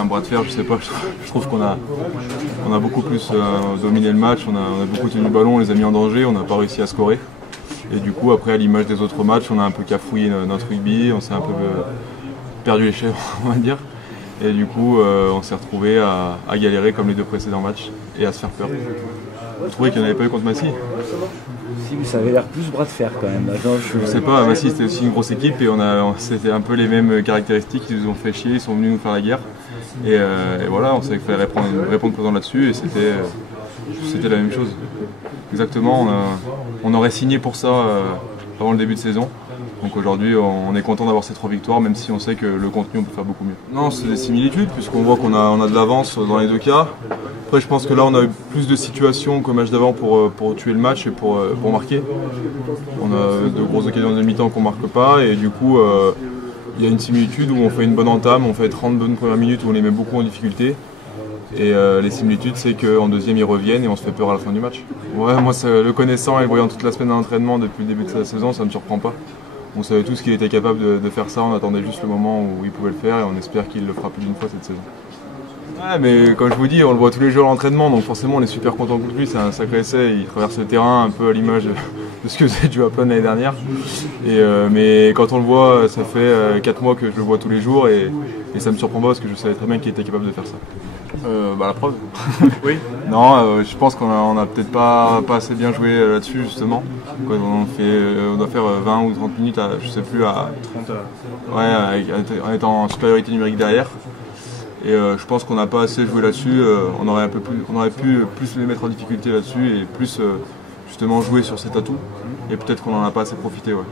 un bras de fer, je sais pas, je trouve qu'on a beaucoup plus dominé le match, on a beaucoup tenu le ballon, on les a mis en danger, on n'a pas réussi à scorer. Et du coup, après, à l'image des autres matchs, on a un peu cafouillé notre rugby, on s'est un peu perdu les chèvres, on va dire. Et du coup, on s'est retrouvé à galérer comme les 2 précédents matchs et à se faire peur. Vous trouvez qu'il n'y en avait pas eu contre Massy? Si, vous avez l'air plus bras de fer quand même. Je sais pas, Massy c'était aussi une grosse équipe et c'était un peu les mêmes caractéristiques, ils nous ont fait chier, ils sont venus nous faire la guerre. Et voilà, on savait qu'il fallait répondre présent là-dessus et c'était la même chose. Exactement, on aurait signé pour ça avant le début de saison. Donc aujourd'hui, on est content d'avoir ces 3 victoires, même si on sait que le contenu, on peut faire beaucoup mieux. Non, c'est des similitudes, puisqu'on voit qu'on a de l'avance dans les 2 cas. Après, je pense que là, on a eu plus de situations qu'au match d'avant pour tuer le match et pour marquer. On a de grosses occasions de mi-temps qu'on ne marque pas, et du coup, il y a une similitude où on fait une bonne entame, on fait 30 bonnes premières minutes où on les met beaucoup en difficulté. Et les similitudes, c'est qu'en deuxième, ils reviennent et on se fait peur à la fin du match. Ouais, moi, le connaissant et le voyant toute la semaine d'entraînement depuis le début de la saison, ça ne me surprend pas. On savait tous qu'il était capable de faire ça, on attendait juste le moment où il pouvait le faire et on espère qu'il le fera plus d'une fois cette saison. Ouais, mais comme je vous dis, on le voit tous les jours à l'entraînement, donc forcément on est super content contre lui, c'est un sacré essai, il traverse le terrain un peu à l'image de ce que faisait Duhaplan l'année dernière. Mais quand on le voit, ça fait 4 mois que je le vois tous les jours et ça me surprend pas parce que je savais très bien qu'il était capable de faire ça. La preuve. Oui. Non, je pense qu'on a peut-être pas assez bien joué là-dessus justement. On doit faire 20 ou 30 minutes, je sais plus, à 30. Ouais, en étant en supériorité numérique derrière. Et je pense qu'on n'a pas assez joué là-dessus. On aurait pu plus les mettre en difficulté là-dessus et plus justement jouer sur cet atout. Et peut-être qu'on n'en a pas assez profité. Ouais.